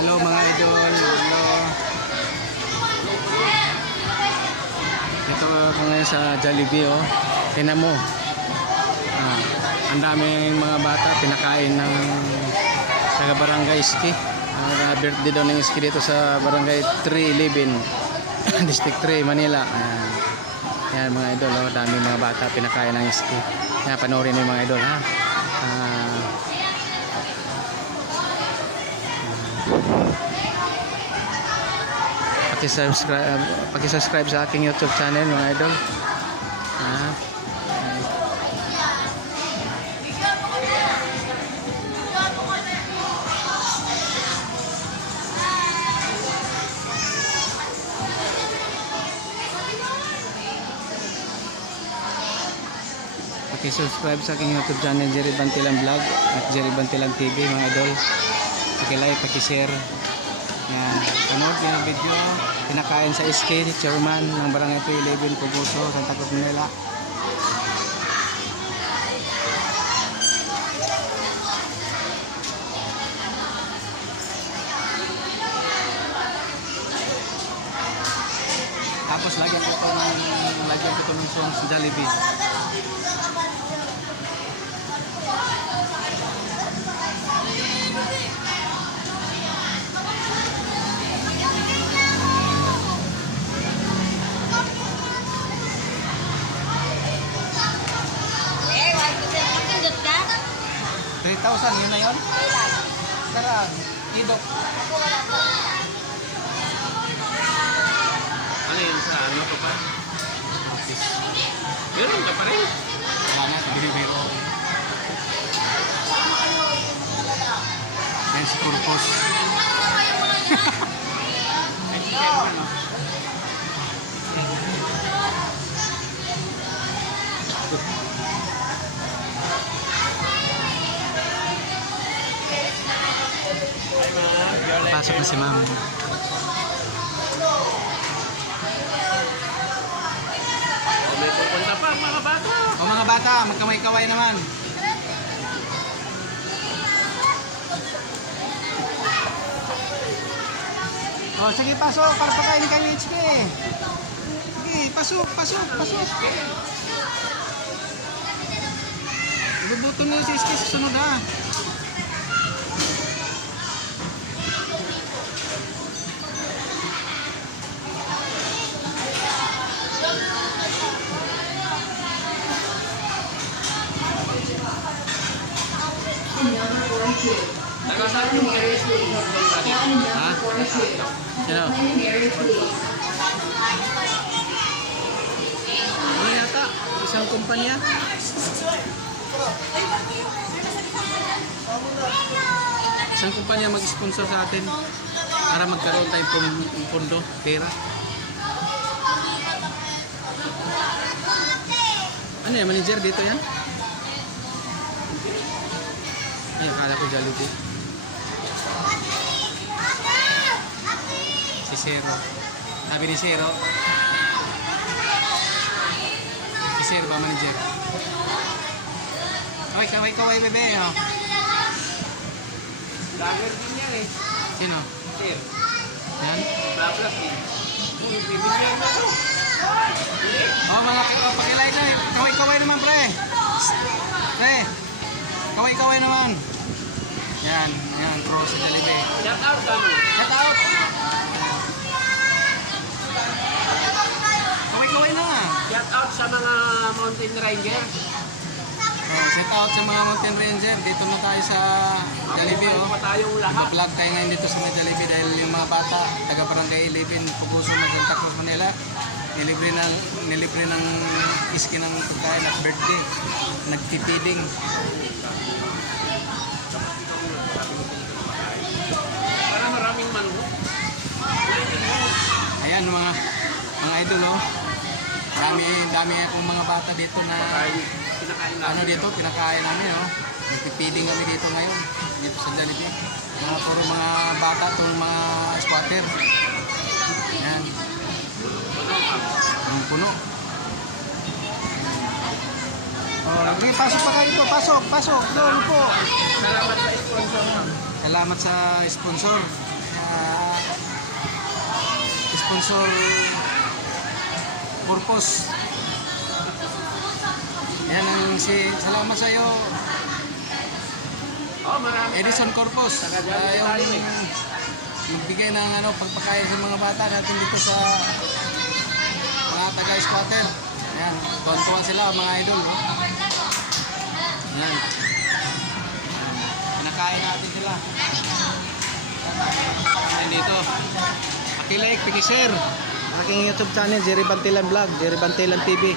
Hello mga idol. Hello. Ito ako ngayon sa Jollibee oh. Tingnan mo. Ah, ang daming mga bata pinakain ng taga Barangay Iski. Ah, birthday daw ng Iski dito sa Barangay 311 District 3 Manila. Ayan. Yan mga idol, oh, dami mga bata pinakain ng Iski. Yan panoorin niyo mga idol ha. Ah, paki-subscribe paki-subscribe sa aking YouTube channel mga idol. Ah. Paki-subscribe sa aking YouTube channel Jerry Bantilan Vlog at Jerry Bantilan TV mga idol. Paki-like, paki-share. Yan. Panood niyo ang video. Pinakain sa SK Chairman ng Barangay 211 Puguso, Santa Cruz, Manila. Tapos lagyan ko ito ng lagyan ko ito ng sa Jollibee. 3,000 yun na yun? Saka, idok. Ano yun sa ano ko pa? Meron ka pa rin. Wala na, biro-biro. Pasok na si ma'am. May pupunta pa mga bata. O mga bata, magkamay-kaway naman. O sige, pasok para pakain kay Mitchke. Sige, pasok, pasok, pasok. Ibubuto niyo si Iski sa sunod ha. Sino? Ano yata? Isang kumpanya? Isang kumpanya mag-sponsor sa atin para magkaroon tayong pundo, pera. Ano yan? Manager dito yan? Ay, akala ko Jollibee. Si Zero. Sabi ni Zero. Si Zero ba manager? Oy, kaway-kaway bebe. Oh. Vlogger din yan eh. Sino? Sir, Yan? vlog din. Oh, bibigyan na to. Oh, mga pakilike na. Kaway-kaway naman, pre. Pre. Kaway-kaway naman. Yan, yan, pro sa Jollibee. Shout out ka mo. Shout out. Kaway-kaway na. Shout out sa mga mountain rangers. Oh, shout out sa mga mountain ranger. Dito na tayo sa Jollibee, oh. Tayong lahat. Vlog tayo ngayon dito sa may dahil yung mga bata, taga Barangay 11, Puguso ng Santa Cruz, Manila, nilibre ng, nilibre ng iski ng pagkain at birthday. Nagtipiding. Para maraming manok. Ayan mga mga idol oh. Dami dami akong mga bata dito na ano dito pinakain namin oh. Nagpipiding kami dito ngayon dito sa Jollibee. Mga puro mga bata tong mga squatter. Yan. Ang puno. Oh, okay, pasok pa kayo dito. Pasok, pasok. Doon po. Salamat sa sponsor. Salamat sa sponsor. ah, sponsor purpose. Yan ang si salamat sa iyo Oh, marami. Edison Corpus. Taga Uh, eh. yung magbigay ng ano pagpakain sa mga bata natin dito sa mga squatter. Yan, tuwan sila mga idol. No? Yan. Pinakain natin sila. Yan dito. Pakilike, pakishare. Aking YouTube channel, Jerry Bantilan Vlog, Jerry Bantilan TV.